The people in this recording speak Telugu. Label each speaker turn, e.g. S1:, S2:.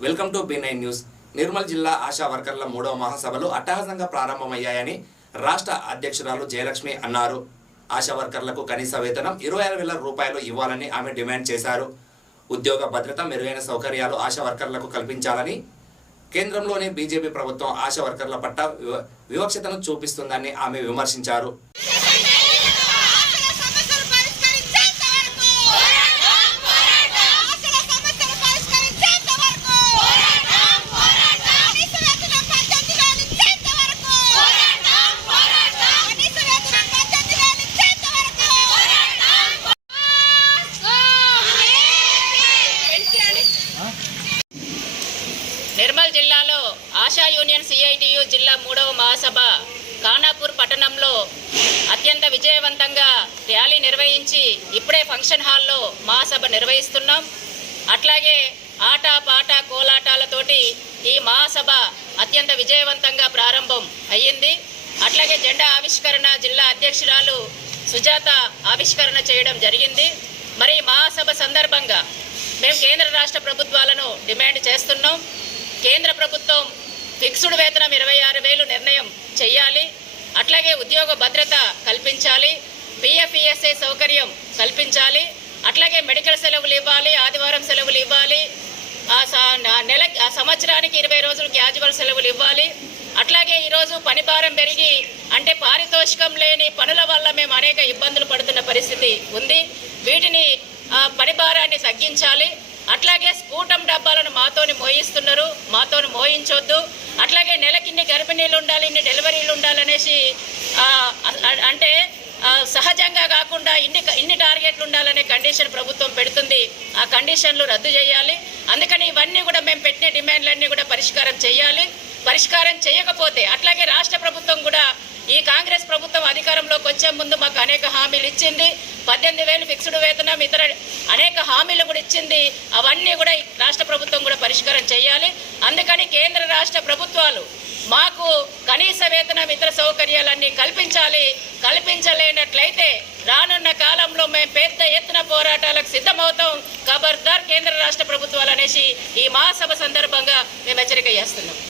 S1: Welcome to B nine news. Nirmal జిల్లా ఆశా వర్కర్ల మూడవ మహాసభలు అట్టహాసంగా ప్రారంభమయ్యాయని రాష్ట్ర అధ్యక్షురాలు జయలక్ష్మి అన్నారు. ఆశా వర్కర్లకు కనీస వేతనం ఇరవై ఆరు వేల రూపాయలు ఇవ్వాలని ఆమె డిమాండ్ చేశారు. ఉద్యోగ భద్రత మెరుగైన సౌకర్యాలు ఆశా వర్కర్లకు కల్పించాలని కేంద్రంలోని బీజేపీ ప్రభుత్వం ఆశా వర్కర్ల పట్ల వివ- వివక్షతను చూపిస్తుందని ఆమె విమర్శించారు.
S2: నిర్మల్ జిల్లాలో ఆశా యూనియన్ సిఐటియు జిల్లా మూడవ మహాసభ ఖానాపూర్ పట్టణంలో అత్యంత విజయవంతంగా ర్యాలీ నిర్వహించి ఇప్పుడే ఫంక్షన్ హాల్లో మహాసభ నిర్వహిస్తున్నాం. అట్లాగే ఆట పాట కోలాటాలతోటి ఈ మహాసభ అత్యంత విజయవంతంగా ప్రారంభం అయ్యింది. అట్లాగే జెండా ఆవిష్కరణ జిల్లా అధ్యక్షురాలు సుజాత ఆవిష్కరణ చేయడం జరిగింది. మరి మహాసభ సందర్భంగా మేము కేంద్ర రాష్ట్ర ప్రభుత్వాలను డిమాండ్ చేస్తున్నాం. కేంద్ర ప్రభుత్వం ఫిక్స్డ్ వేతనం ఇరవై ఆరు వేలు నిర్ణయం చేయాలి అట్లాగే ఉద్యోగ భద్రత కల్పించాలి. పిఎఫ్ఈఎస్ఏ సౌకర్యం కల్పించాలి. అట్లాగే మెడికల్ సెలవులు ఇవ్వాలి ఆదివారం సెలవులు ఇవ్వాలి. ఆ స- నెల ఆ సంవత్సరానికి ఇరవై రోజులు క్యాజువల్ సెలవులు ఇవ్వాలి. అట్లాగే ఈరోజు పని భారం పెరిగి అంటే పారితోషికం లేని పనుల వల్ల మేము అనేక ఇబ్బందులు పడుతున్న పరిస్థితి ఉంది. వీటిని ఆ పని భారాన్ని తగ్గించాలి. అట్లాగే స్కూటం డబ్బాలను మాతోని మోయిస్తున్నారు మాతోని మోయించొద్దు. అట్లాగే నెలకిన్ని గర్భిణీలు ఉండాలి ఇన్ని డెలివరీలు ఉండాలనేసి అంటే సహజంగా కాకుండా ఇన్ని ఇన్ని టార్గెట్లు ఉండాలనే కండిషన్ ప్రభుత్వం పెడుతుంది. ఆ కండిషన్లు రద్దు చేయాలి. అందుకని ఇవన్నీ కూడా మేము పెట్టిన డిమాండ్లన్నీ కూడా పరిష్కారం చేయాలి. పరిష్కారం చేయకపోతే అట్లాగే రాష్ట్ర ప్రభుత్వం కూడా ఈ కాంగ్రెస్ ప్రభుత్వం అధికారంలోకి వచ్చే ముందు మాకు అనేక హామీలు ఇచ్చింది. పద్దెనిమిది వేలు ఫిక్స్డ్ వేతనం ఇతర అనేక హామీలు కూడా ఇచ్చింది. అవన్నీ కూడా రాష్ట్ర ప్రభుత్వం కూడా పరిష్కారం చేయాలి. అందుకని కేంద్ర రాష్ట్ర ప్రభుత్వాలు మాకు కనీస వేతనం ఇతర సౌకర్యాలన్నీ కల్పించాలి. కల్పించలేనట్లయితే రానున్న కాలంలో మేము పెద్ద ఎత్తున పోరాటాలకు సిద్ధమవుతాం. ఖబర్దార్ కేంద్ర రాష్ట్ర ప్రభుత్వాలు అనేసి ఈ మహాసభ సందర్భంగా మేము హెచ్చరిక చేస్తున్నాం.